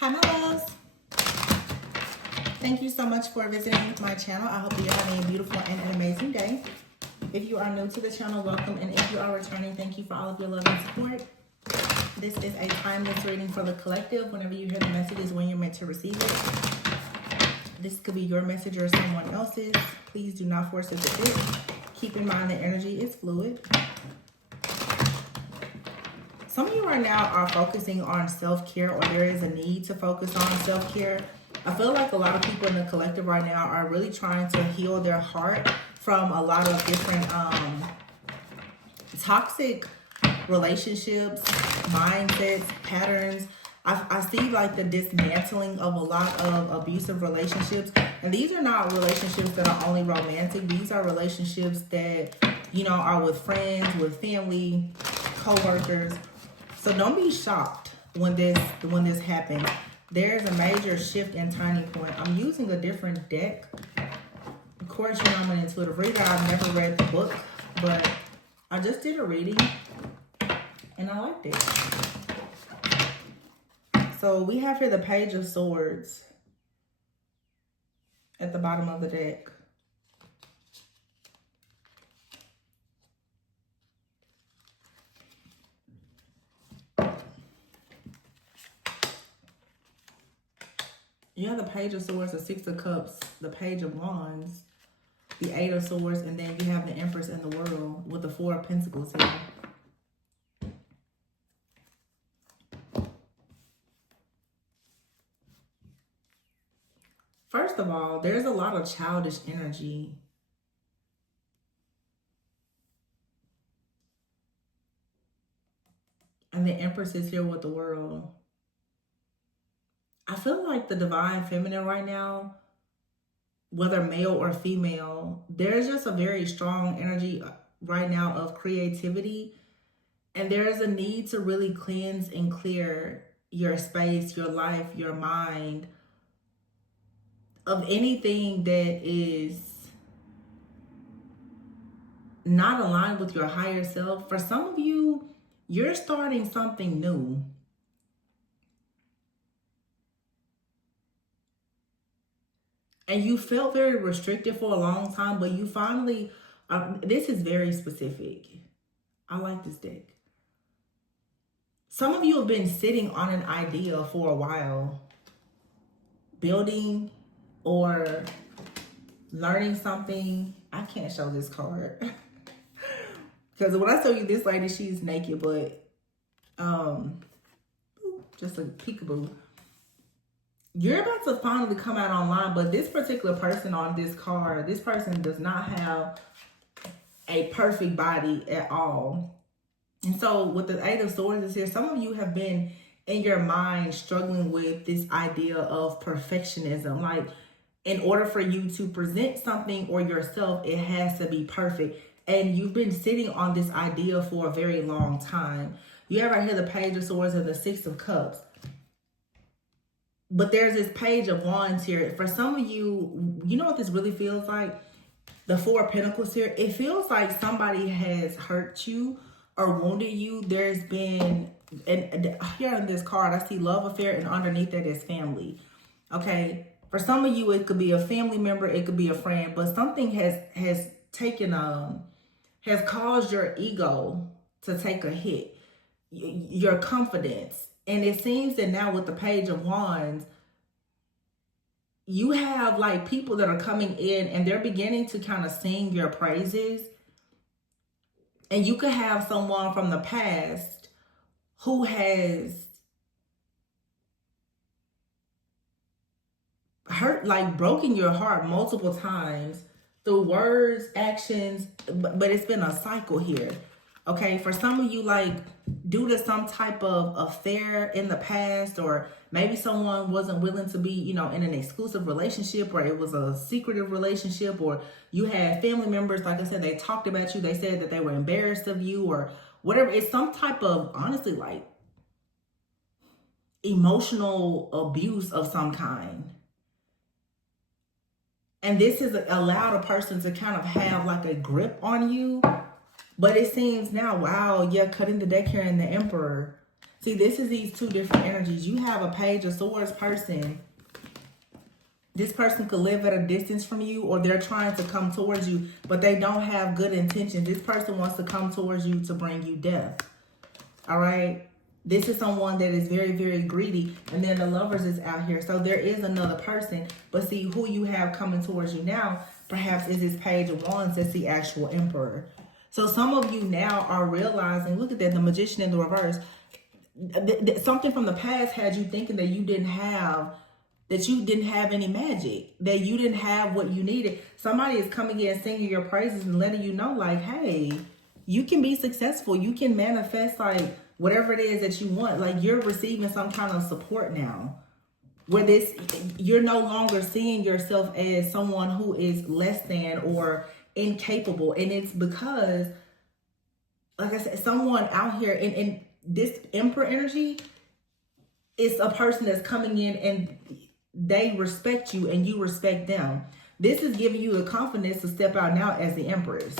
Hi, my loves. Thank you so much for visiting my channel. I hope that you're having a beautiful and an amazing day. If you are new to the channel, welcome. And if you are returning, thank you for all of your love and support. This is a timeless reading for the collective. Whenever you hear the message is when you're meant to receive it. This could be your message or someone else's. Please do not force it to fit. Keep in mind that energy is fluid. Some of you right now are focusing on self-care, or there is a need to focus on self-care. I feel like a lot of people in the collective right now are really trying to heal their heart from a lot of different toxic relationships, mindsets, patterns. I see like the dismantling of a lot of abusive relationships. And these are not relationships that are only romantic. These are relationships that, you know, are with friends, with family, co-workers. So don't be shocked when this happens. There's a major shift and turning point. I'm using a different deck. Of course, you know I'm an intuitive reader. I've never read the book, but I just did a reading and I liked it. So we have here the Page of Swords at the bottom of the deck. You have the Page of Swords, the Six of Cups, the Page of Wands, the Eight of Swords, and then you have the Empress in the World with the Four of Pentacles here. First of all, there's a lot of childish energy. And the Empress is here with the World. I feel like the divine feminine right now, whether male or female, there's just a very strong energy right now of creativity. And there's a need to really cleanse and clear your space, your life, your mind of anything that is not aligned with your higher self. For some of you, you're starting something new. And you felt very restricted for a long time, but you finally, this is very specific. I like this deck. Some of you have been sitting on an idea for a while, building or learning something. I can't show this card because when I show you this lady, she's naked, but just a peekaboo. You're about to finally come out online, but this particular person on this card, this person does not have a perfect body at all. And so with the Eight of Swords is here, some of you have been in your mind struggling with this idea of perfectionism. Like, in order for you to present something or yourself, it has to be perfect. And you've been sitting on this idea for a very long time. You have right here the Page of Swords and the Six of Cups. But there's this Page of Wands here. For some of you, you know what this really feels like? The Four of Pentacles here. It feels like somebody has hurt you or wounded you. There's been, and here on this card, I see love affair, and underneath that is family. Okay. For some of you, it could be a family member. It could be a friend. But something has taken, has caused your ego to take a hit. Your confidence. And it seems that now with the Page of Wands, you have like people that are coming in and they're beginning to kind of sing your praises. And you could have someone from the past who has hurt, like broken your heart multiple times through words, actions, but it's been a cycle here. Okay, for some of you, like due to some type of affair in the past, or maybe someone wasn't willing to be, you know, in an exclusive relationship, or it was a secretive relationship, or you had family members, like I said, they talked about you, they said that they were embarrassed of you, or whatever. It's some type of, honestly, like emotional abuse of some kind. And this has allowed a person to kind of have like a grip on you. But it seems now, wow, yeah, cutting the deck here in the Emperor. See, this is these two different energies. You have a Page of Swords person. This person could live at a distance from you, or they're trying to come towards you, but they don't have good intentions. This person wants to come towards you to bring you death. All right? This is someone that is very, very greedy. And then the Lovers is out here. So there is another person. But see, who you have coming towards you now, perhaps is this Page of Wands. That's the actual Emperor. So some of you now are realizing, look at that, the Magician in the reverse. Something from the past had you thinking that you didn't have any magic, that you didn't have what you needed. Somebody is coming in singing your praises and letting you know, like, hey, you can be successful. You can manifest, like, whatever it is that you want. Like, you're receiving some kind of support now. Where you're no longer seeing yourself as someone who is less than or incapable. And it's because, like I said, someone out here in this Emperor energy is a person that's coming in and they respect you and you respect them. This is giving you the confidence to step out now as the Empress.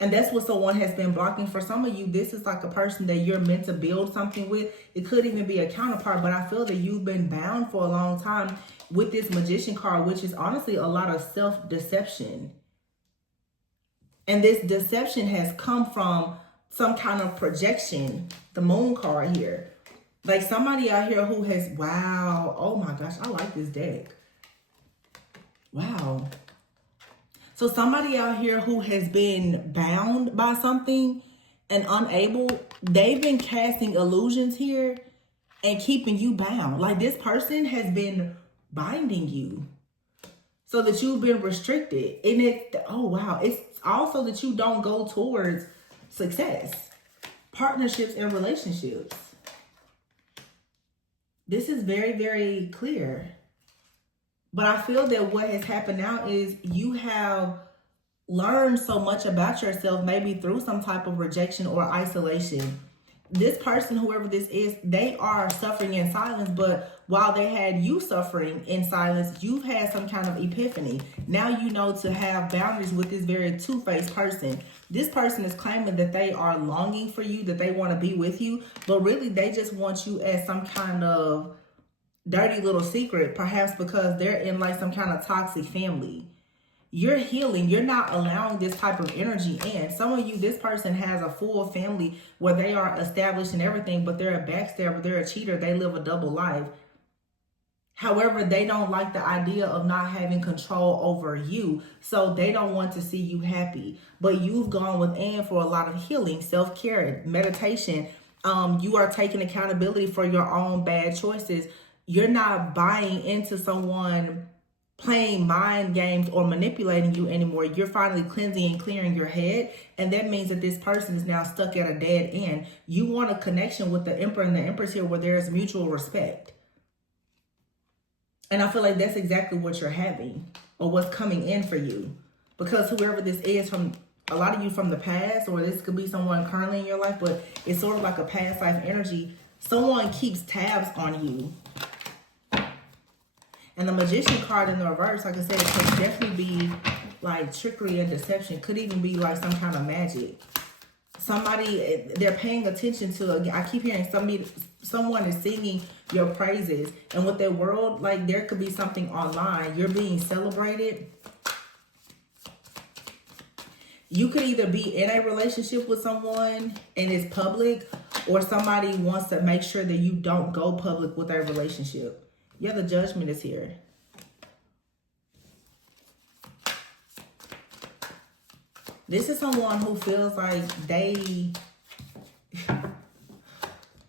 And that's what someone has been blocking. For some of you, this is like a person that you're meant to build something with. It could even be a counterpart, but I feel that you've been bound for a long time with this Magician card, which is honestly a lot of self-deception. And this deception has come from some kind of projection. The Moon card here. Like somebody out here who has, wow, oh my gosh, I like this deck. Wow. So somebody out here who has been bound by something and unable, they've been casting illusions here and keeping you bound. Like this person has been binding you so that you've been restricted. And oh wow, it's also that you don't go towards success, partnerships, and relationships. This is very, very clear. But I feel that what has happened now is you have learned so much about yourself, maybe through some type of rejection or isolation. This person, whoever this is, they are suffering in silence. But while they had you suffering in silence, you've had some kind of epiphany. Now you know to have boundaries with this very two-faced person. This person is claiming that they are longing for you, that they want to be with you. But really, they just want you as some kind of dirty little secret, perhaps because they're in like some kind of toxic family. You're healing. You're not allowing this type of energy in. Some of you, this person has a full family where they are established and everything, but they're a backstabber, they're a cheater, they live a double life. However, they don't like the idea of not having control over you, so they don't want to see you happy. But you've gone within for a lot of healing, self-care, meditation. You are taking accountability for your own bad choices. You're not buying into someone playing mind games or manipulating you anymore. You're finally cleansing and clearing your head. And that means that this person is now stuck at a dead end. You want a connection with the Emperor and the Empress here where there's mutual respect. And I feel like that's exactly what you're having or what's coming in for you. Because whoever this is, from a lot of you from the past, or this could be someone currently in your life, but it's sort of like a past life energy. Someone keeps tabs on you. And the Magician card in the reverse, like I said, it could definitely be like trickery and deception. Could even be like some kind of magic. Somebody, they're paying attention to, I keep hearing someone is singing your praises. And with their world, like there could be something online. You're being celebrated. You could either be in a relationship with someone and it's public, or somebody wants to make sure that you don't go public with a relationship. Yeah, the Judgment is here. This is someone who feels like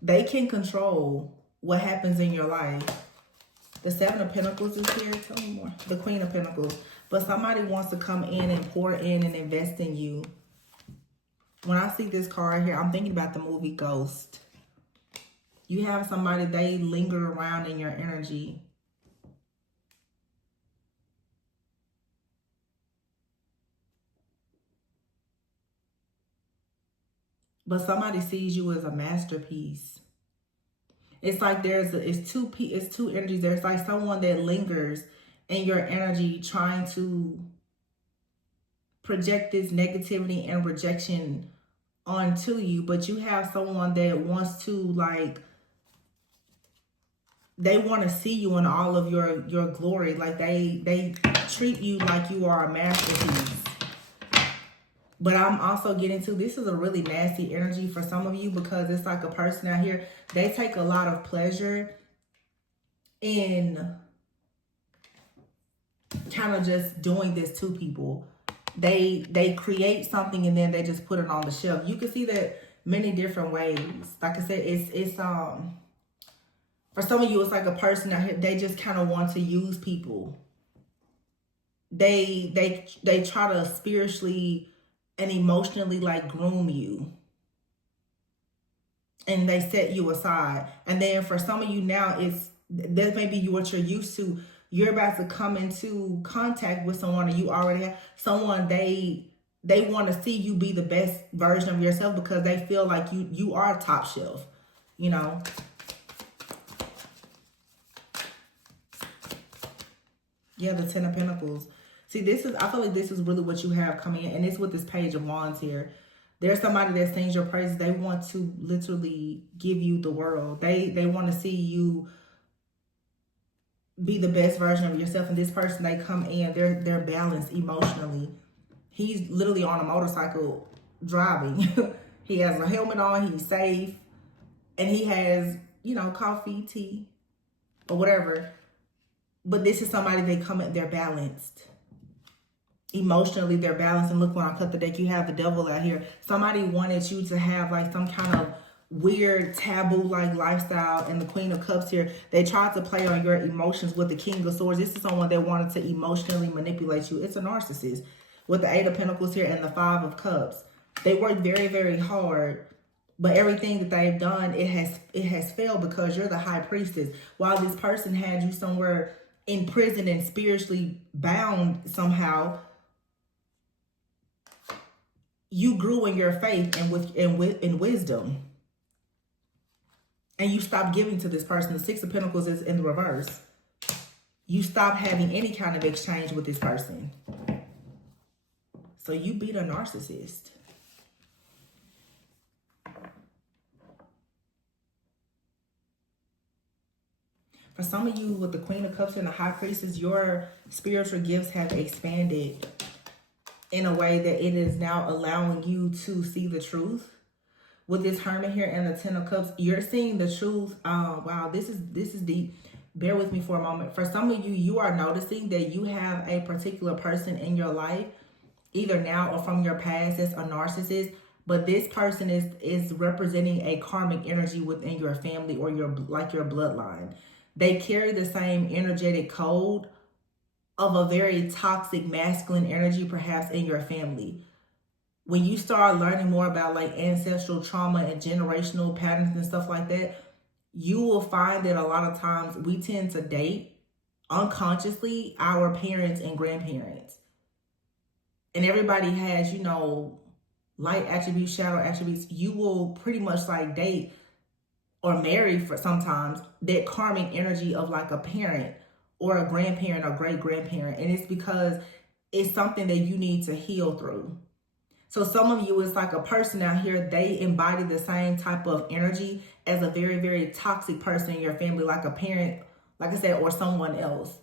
they can control what happens in your life. The Seven of Pentacles is here. Tell me more. The Queen of Pentacles. But somebody wants to come in and pour in and invest in you. When I see this card here, I'm thinking about the movie Ghost. You have somebody, they linger around in your energy. But somebody sees you as a masterpiece. It's like it's two energies. There's like someone that lingers in your energy trying to project this negativity and rejection onto you. But you have someone that wants to like they want to see you in all of your glory. Like they treat you like you are a masterpiece. But I'm also getting to, this is a really nasty energy for some of you, because it's like a person out here, they take a lot of pleasure in kind of just doing this to people. They create something and then they just put it on the shelf. You can see that many different ways. Like I said, it's for some of you, it's like a person out here, they just kind of want to use people. They try to spiritually and emotionally like groom you, and they set you aside. And then for some of you now, it's that may be what you're used to. You're about to come into contact with someone, and you already have someone, they want to see you be the best version of yourself, because they feel like you are top shelf, you know. Yeah, the Ten of Pentacles. See, I feel like this is really what you have coming in. And it's with this Page of Wands here. There's somebody that sings your praises. They want to literally give you the world. They want to see you be the best version of yourself. And this person, they come in, they're balanced emotionally. He's literally on a motorcycle driving. He has a helmet on, he's safe. And he has, you know, coffee, tea, or whatever. But this is somebody, they come in, they're balanced. Emotionally, they're balanced. And look, when I cut the deck, you have the Devil out here. Somebody wanted you to have like some kind of weird taboo like lifestyle. And the Queen of Cups here, they tried to play on your emotions with the King of Swords. This is someone that wanted to emotionally manipulate you. It's a narcissist. With the Eight of Pentacles here and the Five of Cups, they worked very, very hard. But everything that they've done, it has failed, because you're the High Priestess. While this person had you somewhere in prison and spiritually bound somehow, you grew in your faith and in wisdom. And you stopped giving to this person. The Six of Pentacles is in the reverse. You stopped having any kind of exchange with this person. So you beat a narcissist. For some of you with the Queen of Cups and the High Priestess, your spiritual gifts have expanded in a way that it is now allowing you to see the truth. With this Hermit here and the Ten of Cups, you're seeing the truth. Wow, this is deep. Bear with me for a moment. For some of you, you are noticing that you have a particular person in your life, either now or from your past, that's a narcissist. But this person is representing a karmic energy within your family or your bloodline. They carry the same energetic code of a very toxic masculine energy, perhaps in your family. When you start learning more about like ancestral trauma and generational patterns and stuff like that, you will find that a lot of times we tend to date unconsciously our parents and grandparents. And everybody has, you know, light attributes, shadow attributes. You will pretty much like date or marry for sometimes that karmic energy of like a parent or a grandparent or great-grandparent. And it's because it's something that you need to heal through. So some of you, it's like a person out here, they embody the same type of energy as a very, very toxic person in your family, like a parent, like I said, or someone else.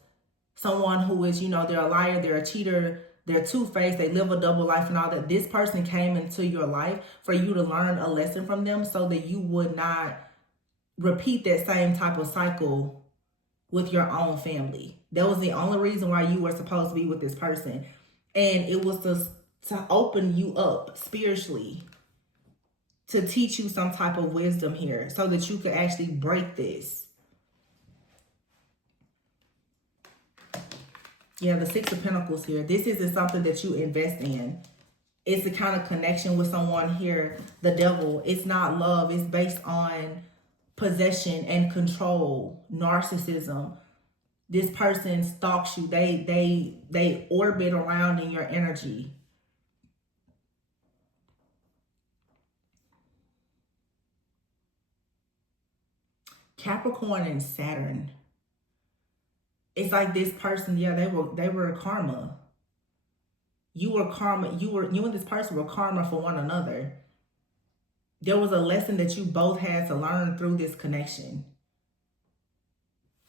Someone who is, you know, they're a liar, they're a cheater, they're two-faced, they live a double life and all that. This person came into your life for you to learn a lesson from them so that you would not repeat that same type of cycle with your own family. That was the only reason why you were supposed to be with this person. And it was to open you up spiritually, to teach you some type of wisdom here so that you could actually break this. Yeah, the Six of Pentacles here. This isn't something that you invest in. It's the kind of connection with someone here, the Devil. It's not love. It's based on possession and control, narcissism. This person stalks you. They orbit around in your energy. Capricorn and Saturn. It's like this person, yeah, they were karma. You were karma. You and this person were karma for one another. There was a lesson that you both had to learn through this connection.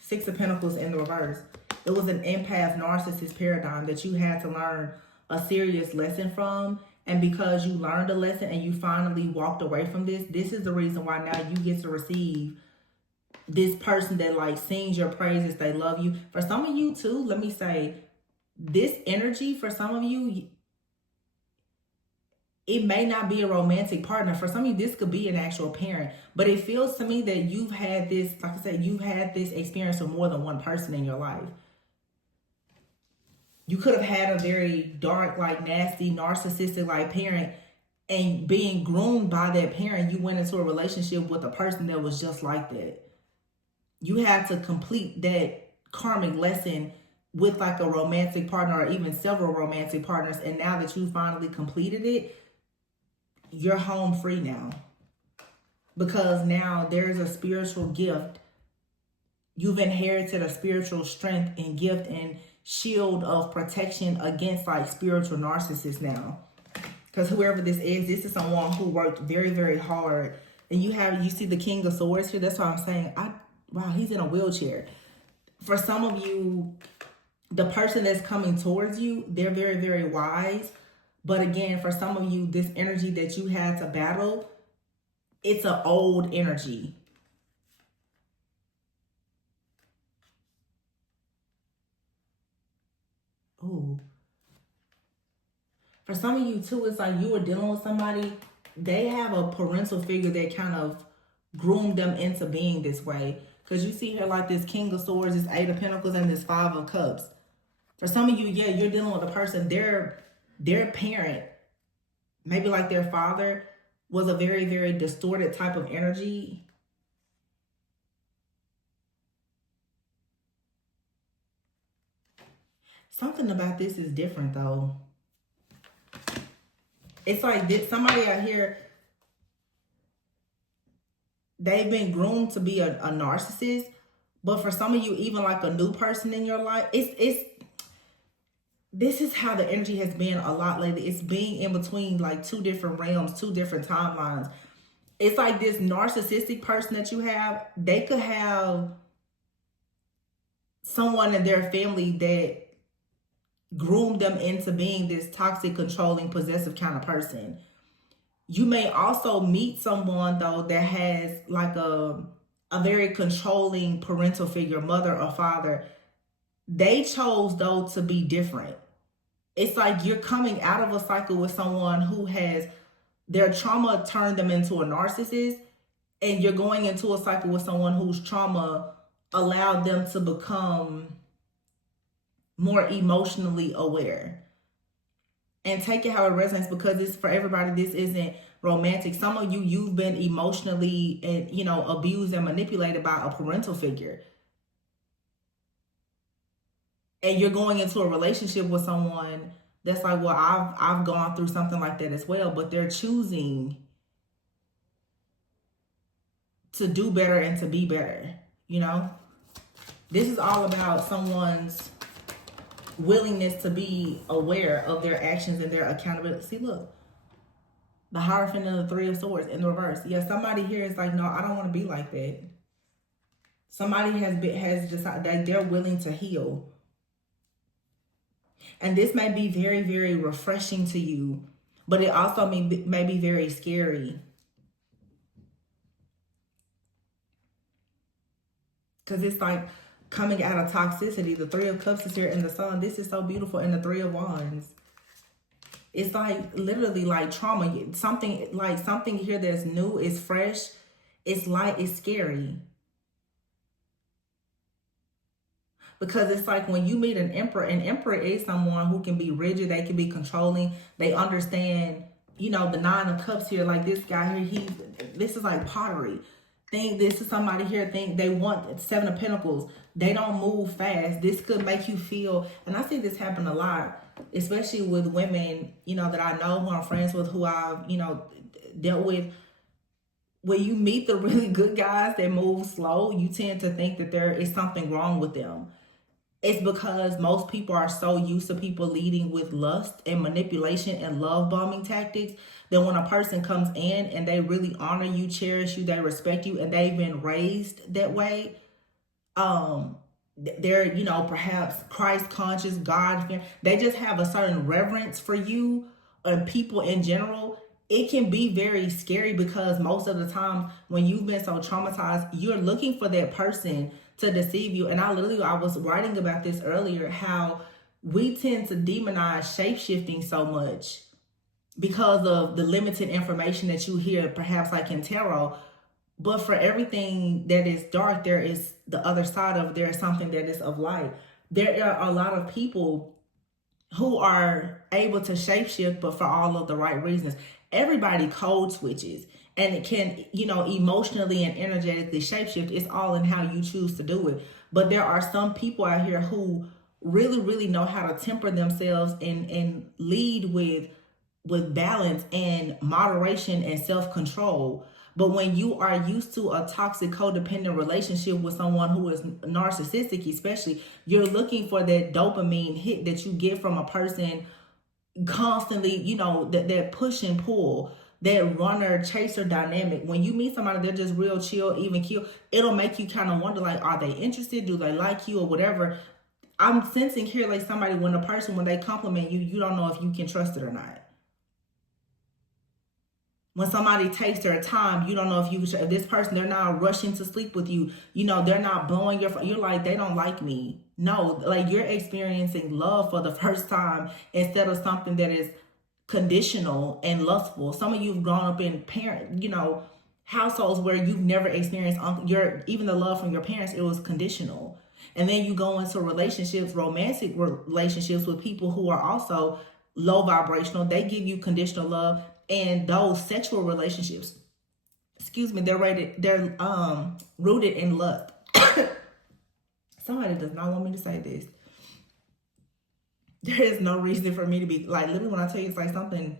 Six of Pentacles in the reverse. It was an empath narcissist paradigm that you had to learn a serious lesson from. And because you learned a lesson and you finally walked away from this is the reason why now you get to receive this person that like sings your praises. They love you. For some of you too, let me say, this energy for some of you, it may not be a romantic partner. For some of you, this could be an actual parent. But it feels to me that you've had this, like I said, you've had this experience with more than one person in your life. You could have had a very dark, like nasty, narcissistic, like parent, and being groomed by that parent, you went into a relationship with a person that was just like that. You had to complete that karmic lesson with like a romantic partner or even several romantic partners. And now that you finally completed it, you're home free now. Because now there's a spiritual gift. You've inherited a spiritual strength and gift and shield of protection against like spiritual narcissists now. Because whoever this is someone who worked very, very hard. And you see the King of Swords here. That's why I'm saying, wow, he's in a wheelchair. For some of you, the person that's coming towards you, they're very, very wise. But again, for some of you, this energy that you had to battle, it's an old energy. Ooh. For some of you too, it's like you were dealing with somebody, they have a parental figure that kind of groomed them into being this way. Because you see here like this King of Swords, this Eight of Pentacles, and this Five of Cups. For some of you, yeah, you're dealing with a person, their parent, maybe like their father, was a very, very distorted type of energy. Something about this is different though. It's like this, somebody out here, they've been groomed to be a narcissist. But for some of you, even like a new person in your life, this is how the energy has been a lot lately. It's being in between like two different realms, two different timelines. It's like this narcissistic person that you have, they could have someone in their family that groomed them into being this toxic, controlling, possessive kind of person. You may also meet someone though that has like a very controlling parental figure, mother or father. They chose though to be different. It's like you're coming out of a cycle with someone who has their trauma turned them into a narcissist, and you're going into a cycle with someone whose trauma allowed them to become more emotionally aware. And take it how it resonates, because it's for everybody. This isn't romantic. Some of you, you've been emotionally and abused and manipulated by a parental figure. And you're going into a relationship with someone that's like, well, I've gone through something like that as well, but they're choosing to do better and to be better, This is all about someone's willingness to be aware of their actions and their accountability. See, look, the Hierophant and the Three of Swords in the reverse. Yeah, somebody here is like, no, I don't want to be like that. Somebody has decided that they're willing to heal. And this may be very, very refreshing to you, but it also may be very scary. Because it's like coming out of toxicity. The Three of Cups is here in the Sun. This is so beautiful. And the Three of Wands. It's like literally like trauma. Something here that's new, is fresh. It's light, it's scary. Because it's like when you meet an emperor is someone who can be rigid, they can be controlling, they understand, the Nine of Cups here, like this guy here, this is like pottery. This is somebody here, they want Seven of Pentacles. They don't move fast. This could make you feel, and I see this happen a lot, especially with women, that I know, who I'm friends with, who I've, dealt with. When you meet the really good guys that move slow, you tend to think that there is something wrong with them. It's because most people are so used to people leading with lust and manipulation and love bombing tactics that when a person comes in and they really honor you, cherish you, they respect you, and they've been raised that way, they're, you know, perhaps Christ conscious, God, they just have a certain reverence for you and people in general. It can be very scary because most of the time when you've been so traumatized, you're looking for that person to deceive you. And I was writing about this earlier, how we tend to demonize shape-shifting so much because of the limited information that you hear, perhaps like in tarot. But for everything that is dark, there is the other side of, there is something that is of light. There are a lot of people who are able to shapeshift, but for all of the right reasons. Everybody code switches, and it can, you know, emotionally and energetically shapeshift. It's all in how you choose to do it. But there are some people out here who really, really know how to temper themselves and lead with balance and moderation and self-control. But when you are used to a toxic codependent relationship with someone who is narcissistic, especially, you're looking for that dopamine hit that you get from a person constantly, you know, that push and pull, that runner chaser dynamic. When you meet somebody, they're just real chill, even keel. It'll make you kind of wonder, like, are they interested? Do they like you or whatever? I'm sensing here, like, somebody, when they compliment you, you don't know if you can trust it or not. When somebody takes their time, you don't know if this person, they're not rushing to sleep with you. You know, they're not blowing you're like, they don't like me. No, like, you're experiencing love for the first time instead of something that is conditional and lustful. Some of you have grown up in households where you've never experienced even the love from your parents. It was conditional. And then you go into romantic relationships with people who are also low vibrational. They give you conditional love. And those sexual relationships, they're rooted in lust. Somebody does not want me to say this. There is no reason for me to be, like, literally when I tell you, it's like something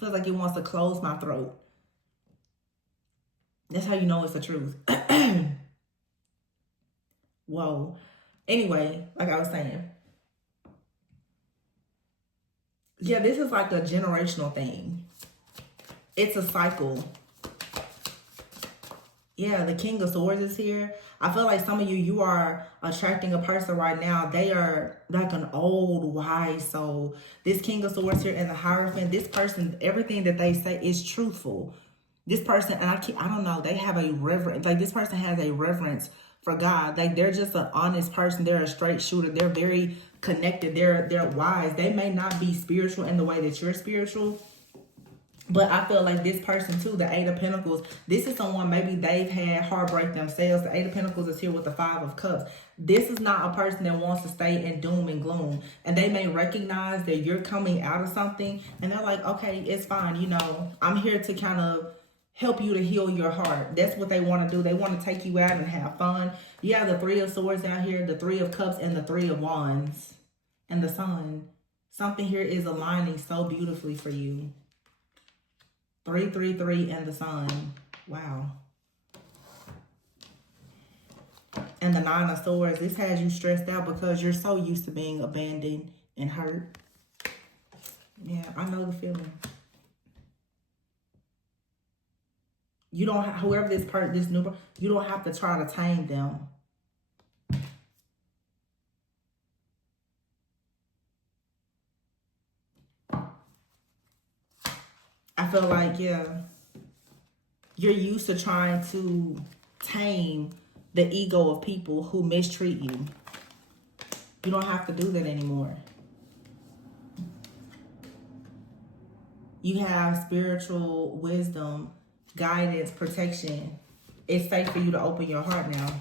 feels like it wants to close my throat. That's how you know it's the truth. Whoa. Anyway, like I was saying, yeah, this is like a generational thing. It's a cycle. Yeah, the King of Swords is here. I feel like some of you are attracting a person right now. They are like an old, wise soul. This King of Swords here and the Hierophant, this person, everything that they say is truthful. This person, and I don't know, they have a reverence. Like, this person has a reverence for God. Like, they're just an honest person. They're a straight shooter. They're very connected. They're wise. They may not be spiritual in the way that you're spiritual, but I feel like this person too, the Eight of Pentacles, this is someone, maybe they've had heartbreak themselves. The Eight of Pentacles is here with the Five of Cups. This is not a person that wants to stay in doom and gloom. And they may recognize that you're coming out of something, and they're like, okay, it's fine. You know, I'm here to kind of help you to heal your heart. That's what they want to do. They want to take you out and have fun. You have the Three of Swords out here, the Three of Cups, and the Three of Wands, and the Sun. Something here is aligning so beautifully for you. 333 and the Sun. Wow. And the Nine of Swords. This has you stressed out because you're so used to being abandoned and hurt. Yeah, I know the feeling. You don't have, whoever this new person, you don't have to try to tame them. I feel like, yeah, you're used to trying to tame the ego of people who mistreat you. You don't have to do that anymore. You have spiritual wisdom, guidance, protection. It's safe for you to open your heart now.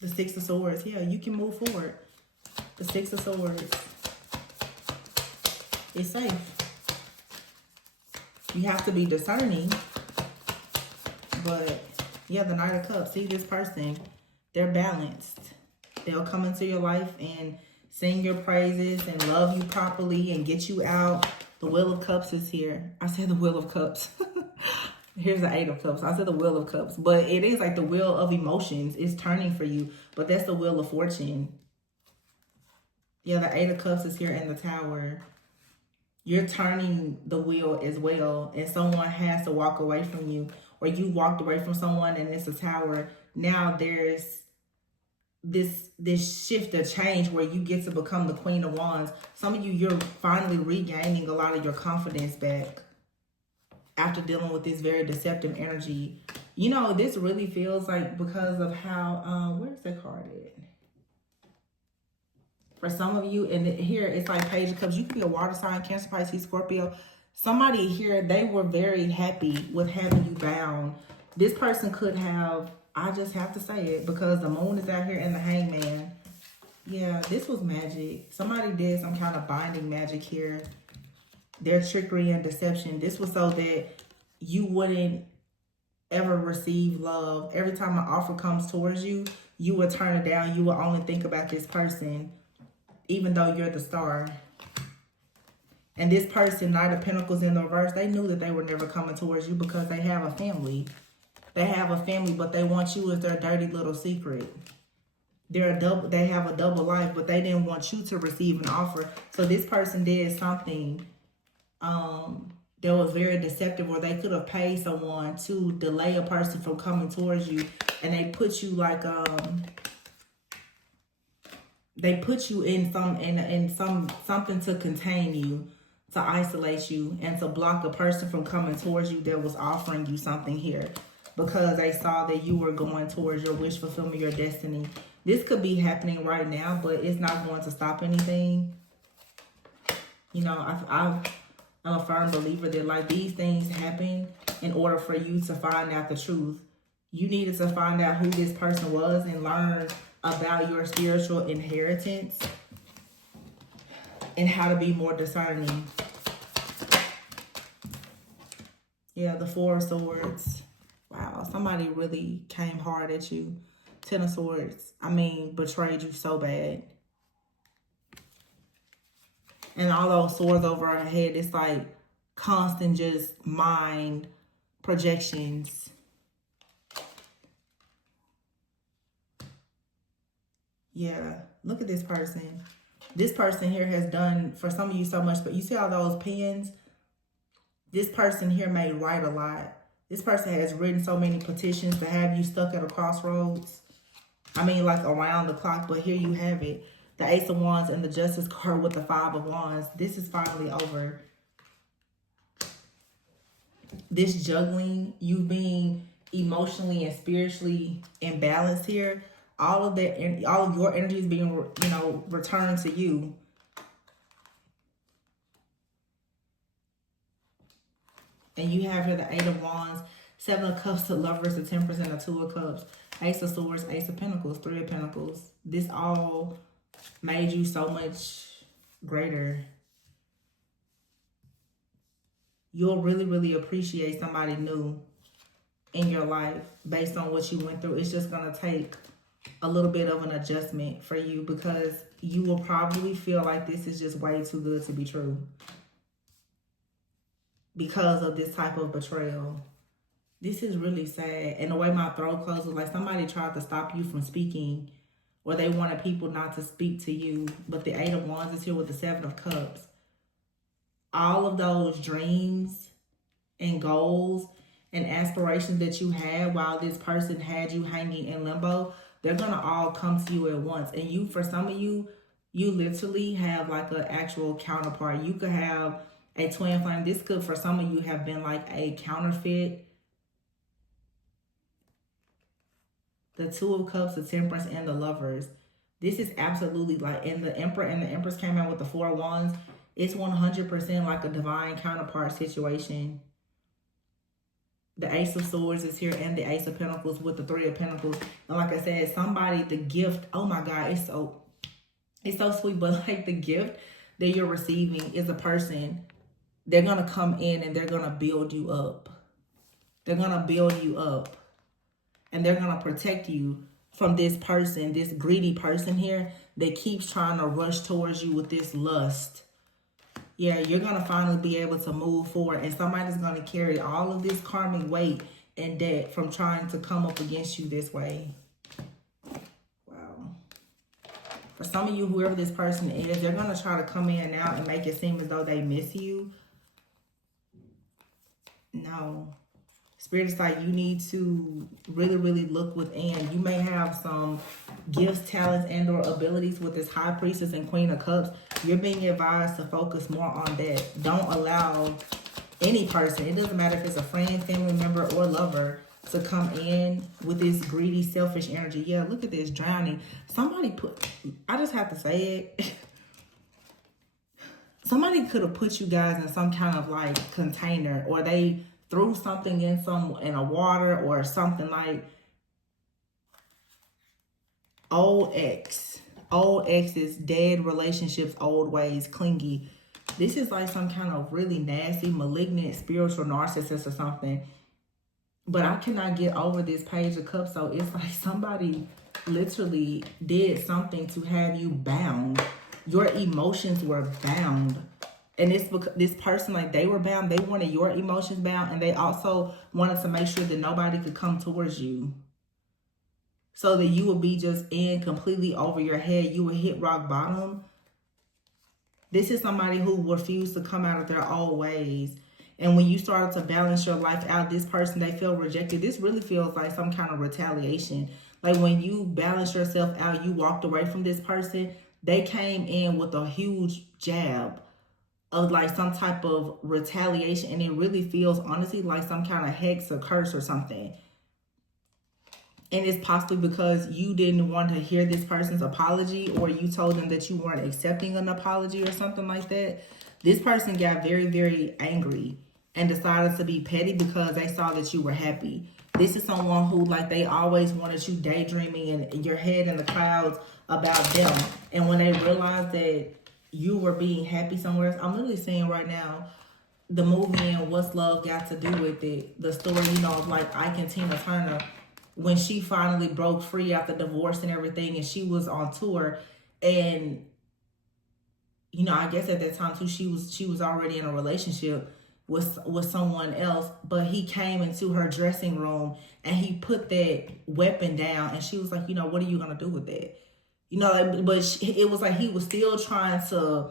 The Six of Swords. Yeah, you can move forward. The Six of Swords. It's safe. You have to be discerning. But yeah, the Knight of Cups. See, this person, they're balanced. They'll come into your life and sing your praises and love you properly and get you out. The Wheel of Cups is here. I said the Wheel of Cups. Here's the Eight of Cups. I said the Wheel of Cups. But it is like the wheel of emotions is turning for you. But that's the Wheel of Fortune. Yeah, the Eight of Cups is here in the Tower. You're turning the wheel as well. And someone has to walk away from you. or you walked away from someone and it's a tower. Now there's this shift, a change where you get to become the Queen of Wands. Some of you, you're finally regaining a lot of your confidence back after dealing with this very deceptive energy. You know, this really feels like, because of how, where's the card at? For some of you, and here it's like Page of Cups. You could be a water sign, Cancer, Pisces, Scorpio. Somebody here, they were very happy with having you bound. This person could have, I just have to say it, because the moon is out here and the Hangman. Yeah, this was magic. Somebody did some kind of binding magic here. Their trickery and deception. This was so that you wouldn't ever receive love. Every time an offer comes towards you, you would turn it down. You will only think about this person, even though you're the star. And this person, Knight of Pentacles in the reverse, they knew that they were never coming towards you because they have a family. They have a family, but they want you as their dirty little secret. They have a double life, but they didn't want you to receive an offer. So this person did something that was very deceptive, or they could have paid someone to delay a person from coming towards you, and they put you like they put you in something to contain you, to isolate you, and to block a person from coming towards you that was offering you something here, because they saw that you were going towards your wish fulfillment, your destiny. This could be happening right now, but it's not going to stop anything. You know, I'm a firm believer that, like, these things happen in order for you to find out the truth. You needed to find out who this person was and learn about your spiritual inheritance and how to be more discerning. Yeah, the Four of Swords. Wow, somebody really came hard at you. Ten of Swords. I mean, betrayed you so bad. And all those swords over her head, it's like constant just mind projections. Yeah, look at this person. This person here has done for some of you so much, but you see all those pens? This person here may write a lot. This person has written so many petitions to have you stuck at a crossroads. I mean, like around the clock, but here you have it. The Ace of Wands and the Justice card with the Five of Wands. This is finally over. This juggling, you being emotionally and spiritually imbalanced here, all of your energy is being, you know, returned to you. And you have here the Eight of Wands, Seven of Cups, the Lovers, the Temperance, and the Two of Cups. Ace of Swords, Ace of Pentacles, Three of Pentacles. This all made you so much greater. You'll really, really appreciate somebody new in your life based on what you went through. It's just going to take a little bit of an adjustment for you, because you will probably feel like this is just way too good to be true because of this type of betrayal. This is really sad. And the way my throat closes, like somebody tried to stop you from speaking, or they wanted people not to speak to you. But the Eight of Wands is here with the Seven of Cups. All of those dreams and goals and aspirations that you had while this person had you hanging in limbo, they're going to all come to you at once. And you, for some of you, you literally have like an actual counterpart. You could have a twin flame. This could, for some of you, have been like a counterfeit. The Two of Cups, the Temperance, and the Lovers. This is absolutely like, and the Emperor and the Empress came out with the Four of Wands. It's 100% like a divine counterpart situation. The Ace of Swords is here and the Ace of Pentacles with the Three of Pentacles. And like I said, somebody, the gift, oh my God, it's so sweet. But like the gift that you're receiving is a person. They're going to come in and they're going to build you up. They're going to build you up. And they're going to protect you from this person, this greedy person here that keeps trying to rush towards you with this lust. Yeah, you're going to finally be able to move forward. And somebody's going to carry all of this karmic weight and debt from trying to come up against you this way. Wow. For some of you, whoever this person is, they're going to try to come in now and make it seem as though they miss you. No. Spirit is like, you need to really, really look within. You may have some gifts, talents, and or abilities with this High Priestess and Queen of Cups. You're being advised to focus more on that. Don't allow any person, it doesn't matter if it's a friend, family member, or lover, to come in with this greedy, selfish energy. Yeah, look at this, drowning. Somebody put, I just have to say it. Somebody could have put you guys in some kind of like container, or they threw something in a water or something, like old exes, dead relationships, old ways, clingy. This is like some kind of really nasty, malignant, spiritual narcissist or something. But I cannot get over this Page of Cups. So it's like somebody literally did something to have you bound. Your emotions were bound. And it's because this person, like, they were bound. They wanted your emotions bound. And they also wanted to make sure that nobody could come towards you. So that you would be just in completely over your head. You would hit rock bottom. This is somebody who refused to come out of their old ways. And when you started to balance your life out, this person, they feel rejected. This really feels like some kind of retaliation. Like when you balance yourself out, you walked away from this person, they came in with a huge jab of like some type of retaliation. And it really feels honestly like some kind of hex or curse or something. And it's possibly because you didn't want to hear this person's apology, or you told them that you weren't accepting an apology or something like that. This person got very, very angry and decided to be petty because they saw that you were happy. This is someone who, like, they always wanted you daydreaming and in your head in the clouds about them. And when they realized that you were being happy somewhere else, I'm literally seeing right now the movie and What's Love Got to Do with It. The story, you know, of like Ike and Tina Turner, when she finally broke free after divorce and everything, and she was on tour, and you know, I guess at that time too, she was already in a relationship with someone else, but he came into her dressing room and he put that weapon down, and she was like, you know, what are you gonna do with that? You know, like, but it was like he was still trying to,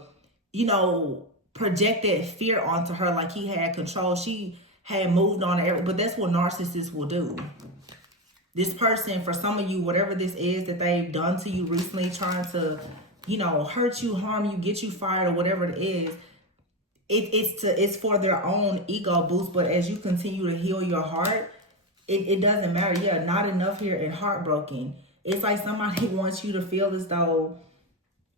you know, project that fear onto her, like he had control. She had moved on, but that's what narcissists will do. This person, for some of you, whatever this is that they've done to you recently, trying to, you know, hurt you, harm you, get you fired, or whatever it is, it's for their own ego boost. But as you continue to heal your heart, it doesn't matter. Yeah, not enough here and heartbroken. It's like somebody wants you to feel as though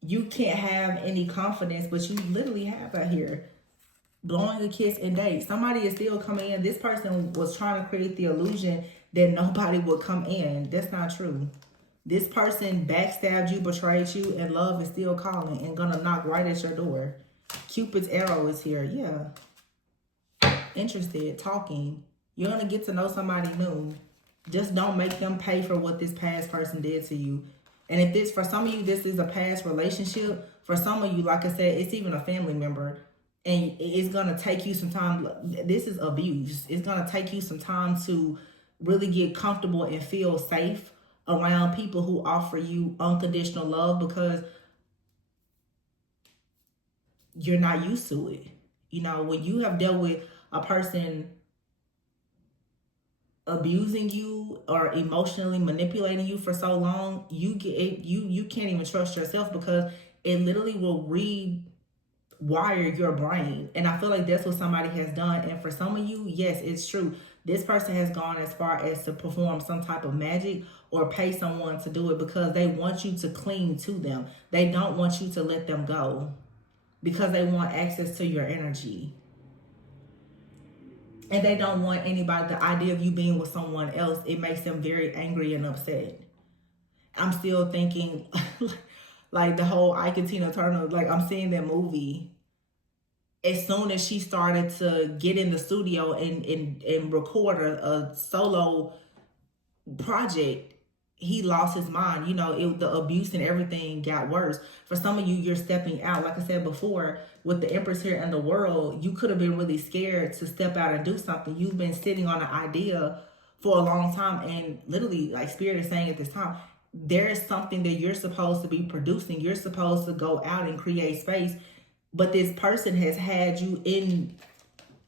you can't have any confidence, but you literally have out here. Blowing a kiss and date. Somebody is still coming in. This person was trying to create the illusion that nobody would come in. That's not true. This person backstabbed you, betrayed you, and love is still calling and gonna knock right at your door. Cupid's arrow is here. Yeah. Interested, talking. You're gonna get to know somebody new. Just don't make them pay for what this past person did to you. And if this, for some of you, this is a past relationship. For some of you, like I said, it's even a family member. And it's going to take you some time. This is abuse. It's going to take you some time to really get comfortable and feel safe around people who offer you unconditional love, because you're not used to it. You know, when you have dealt with a person abusing you or emotionally manipulating you for so long, you can't even trust yourself, because it literally will wire your brain. And I feel like that's what somebody has done. And for some of you, yes, it's true. This person has gone as far as to perform some type of magic or pay someone to do it, because they want you to cling to them. They don't want you to let them go, because they want access to your energy. And they don't want anybody, the idea of you being with someone else, it makes them very angry and upset. I'm still thinking like the whole Ike and Tina Turner, like I'm seeing that movie. As soon as she started to get in the studio and record a solo project, he lost his mind. You know, the abuse and everything got worse. For some of you, you're stepping out. Like I said before, with the Empress here in the world, you could have been really scared to step out and do something. You've been sitting on an idea for a long time, and literally, like Spirit is saying at this time, there is something that you're supposed to be producing. You're supposed to go out and create space. But this person has had you in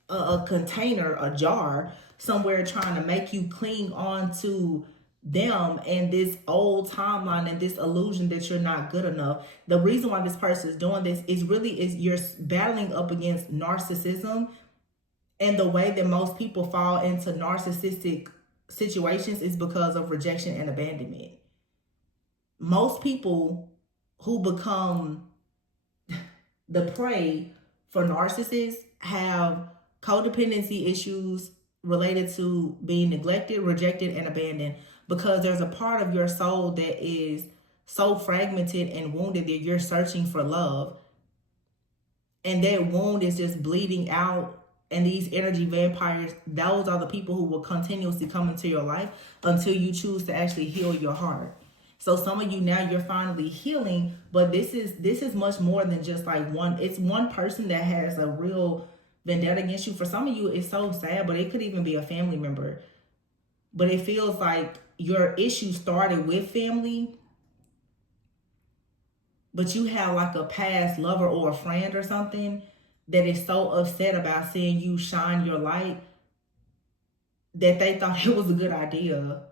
a container, a jar, somewhere trying to make you cling on to them and this old timeline and this illusion that you're not good enough. The reason why this person is doing this is you're battling up against narcissism. And the way that most people fall into narcissistic situations is because of rejection and abandonment. Most people who become the prey for narcissists have codependency issues related to being neglected, rejected, and abandoned, because there's a part of your soul that is so fragmented and wounded that you're searching for love. And that wound is just bleeding out. And these energy vampires, those are the people who will continuously come into your life until you choose to actually heal your heart. So some of you now, you're finally healing, but this is much more than just like it's one person that has a real vendetta against you. For some of you, it's so sad, but it could even be a family member. But it feels like your issue started with family, but you have like a past lover or a friend or something that is so upset about seeing you shine your light that they thought it was a good idea.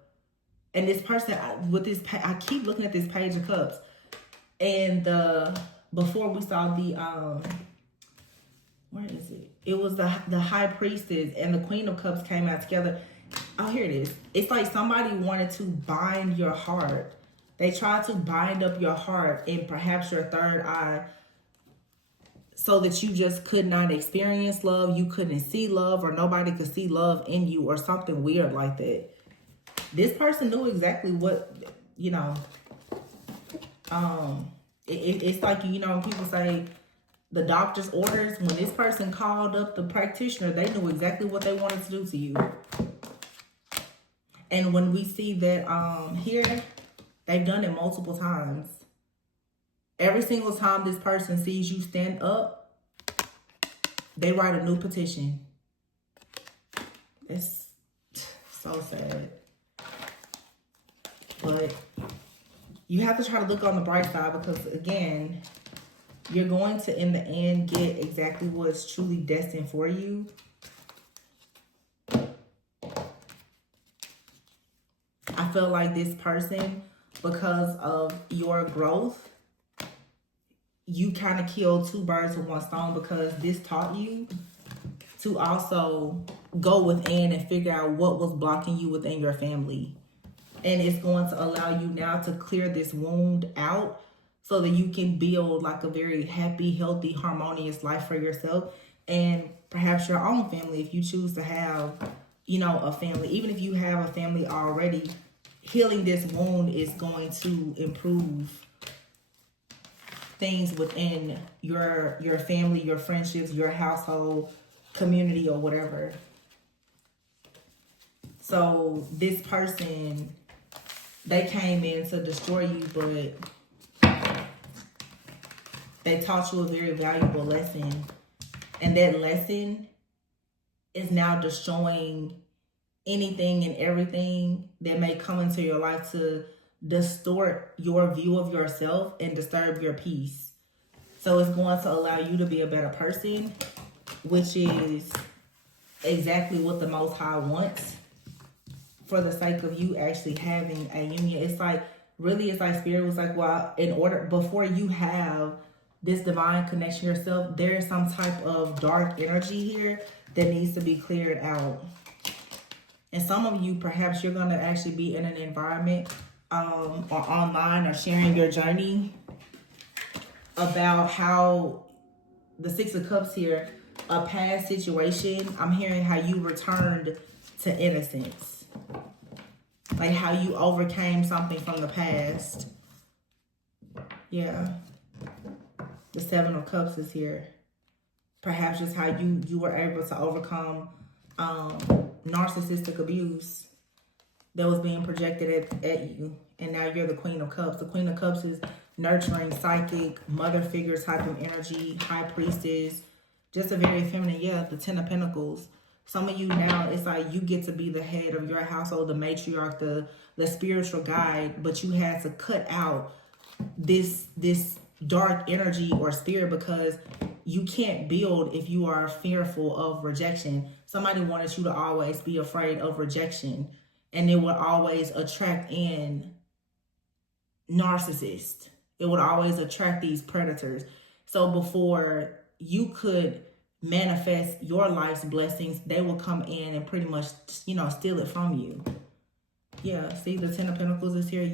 And this person, I keep looking at this Page of Cups. And before we saw the, where is it? It was the High Priestess and the Queen of Cups came out together. Oh, here it is. It's like somebody wanted to bind your heart. They tried to bind up your heart and perhaps your third eye so that you just could not experience love. You couldn't see love, or nobody could see love in you, or something weird like that. This person knew exactly what, it's like, when people say the doctor's orders, when this person called up the practitioner, they knew exactly what they wanted to do to you. And when we see that here, they've done it multiple times. Every single time this person sees you stand up, they write a new petition. It's so sad. But you have to try to look on the bright side, because again, you're going to in the end get exactly what's truly destined for you. I feel like this person, because of your growth, you kind of killed two birds with one stone, because this taught you to also go within and figure out what was blocking you within your family. And it's going to allow you now to clear this wound out so that you can build like a very happy, healthy, harmonious life for yourself and perhaps your own family if you choose to have, a family. Even if you have a family already, healing this wound is going to improve things within your family, your friendships, your household, community, or whatever. So this person, they came in to destroy you, but they taught you a very valuable lesson. And that lesson is now destroying anything and everything that may come into your life to distort your view of yourself and disturb your peace. So it's going to allow you to be a better person, which is exactly what the Most High wants, for the sake of you actually having a union. It's like, really, it's like Spirit was like, well, before you have this divine connection yourself, there's some type of dark energy here that needs to be cleared out. And some of you, perhaps you're going to actually be in an environment or online or sharing your journey about how the Six of Cups here, a past situation, I'm hearing how you returned to innocence. Like how you overcame something from the past. Yeah. The Seven of Cups is here. Perhaps just how you were able to overcome narcissistic abuse that was being projected at you. And now you're the Queen of Cups. The Queen of Cups is nurturing, psychic, mother figure type of energy, High Priestess, just a very feminine, the Ten of Pentacles. Some of you now, it's like you get to be the head of your household, the matriarch, the spiritual guide, but you had to cut out this dark energy or spirit, because you can't build if you are fearful of rejection. Somebody wanted you to always be afraid of rejection, and it would always attract in narcissists. It would always attract these predators. So before you could manifest your life's blessings, they will come in and pretty much, steal it from you. Yeah, see, the Ten of Pentacles is here.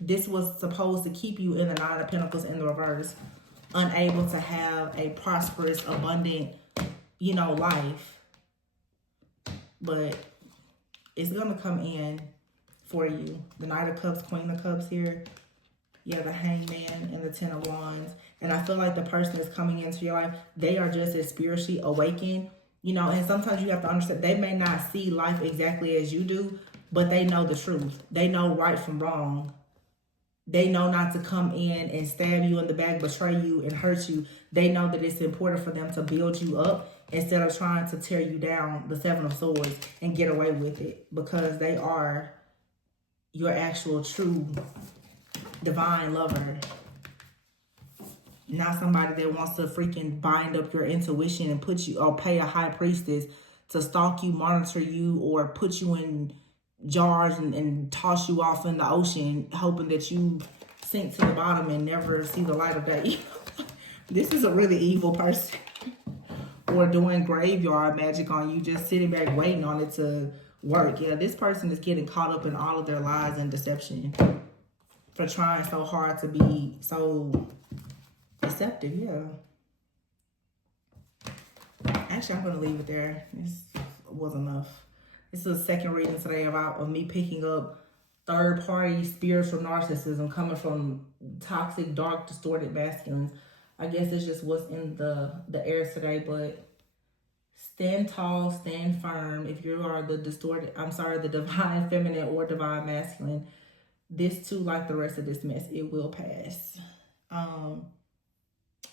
This was supposed to keep you in the Nine of Pentacles in the reverse, unable to have a prosperous, abundant, life. But it's going to come in for you. The Knight of Cups, Queen of Cups here. Yeah, the Hangman and the Ten of Wands. And I feel like the person that's coming into your life, they are just as spiritually awakened. And sometimes you have to understand, they may not see life exactly as you do, but they know the truth. They know right from wrong. They know not to come in and stab you in the back, betray you, and hurt you. They know that it's important for them to build you up instead of trying to tear you down, the Seven of Swords, and get away with it, because they are your actual true divine lover. Not somebody that wants to freaking bind up your intuition and put you, or pay a high priestess to stalk you, monitor you, or put you in jars and toss you off in the ocean, hoping that you sink to the bottom and never see the light of day. This is a really evil person. Or doing graveyard magic on you, just sitting back waiting on it to work. Yeah, this person is getting caught up in all of their lies and deception for trying so hard to be so deceptive. Yeah. Actually, I'm going to leave it there. This was enough. This is a second reading today of me picking up third-party spiritual narcissism coming from toxic, dark, distorted masculines. I guess it's just what's in the air today, but stand tall, stand firm. If you are the divine feminine or divine masculine, this too, like the rest of this mess, it will pass. And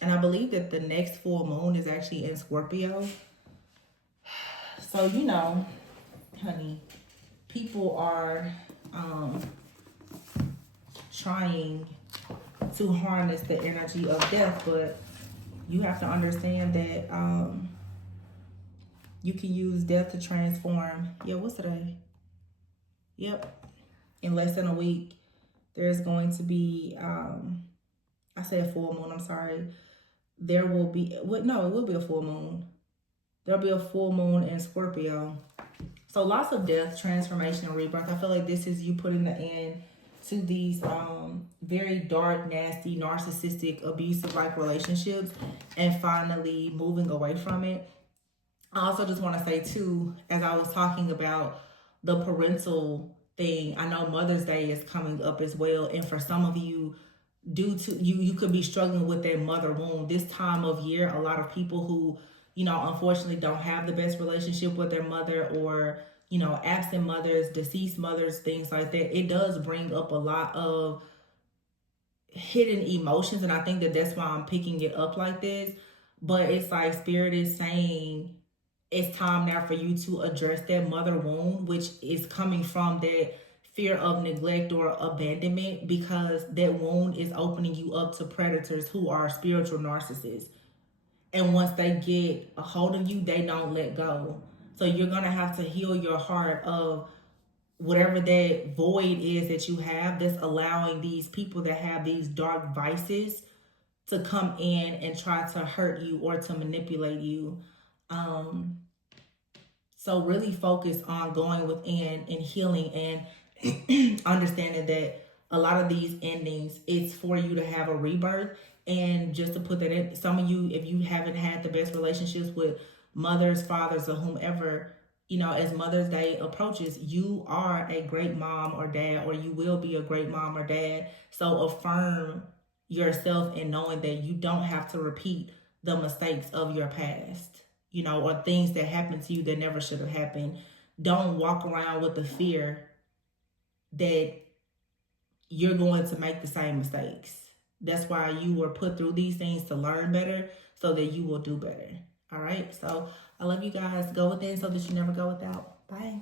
I believe that the next full moon is actually in Scorpio. So, honey, people are trying to harness the energy of death, but you have to understand that you can use death to transform. Yeah, what's today? Yep. In less than a week, there's going to be, I said full moon, I'm sorry. There will be, it will be a full moon. There'll be a full moon in Scorpio. So lots of death, transformation, and rebirth. I feel like this is you putting the end to these very dark, nasty, narcissistic, abusive-like relationships and finally moving away from it. I also just want to say, too, as I was talking about the parental thing, I know Mother's Day is coming up as well. And for some of you, due to you could be struggling with that mother wound. This time of year, a lot of people who, unfortunately don't have the best relationship with their mother, or, absent mothers, deceased mothers, things like that, it does bring up a lot of hidden emotions. And I think that that's why I'm picking it up like this. But it's like Spirit is saying it's time now for you to address that mother wound, which is coming from that fear of neglect or abandonment, because that wound is opening you up to predators who are spiritual narcissists. And once they get a hold of you, they don't let go. So you're going to have to heal your heart of whatever that void is that you have that's allowing these people that have these dark vices to come in and try to hurt you or to manipulate you. So really focus on going within and healing and understanding that a lot of these endings, it's for you to have a rebirth. And just to put that in, some of you, if you haven't had the best relationships with mothers, fathers, or whomever, as Mother's Day approaches, you are a great mom or dad, or you will be a great mom or dad. So affirm yourself in knowing that you don't have to repeat the mistakes of your past, or things that happened to you that never should have happened. Don't walk around with the fear that you're going to make the same mistakes. That's why you were put through these things, to learn better so that you will do better. All right. So I love you guys. Go within so that you never go without. Bye.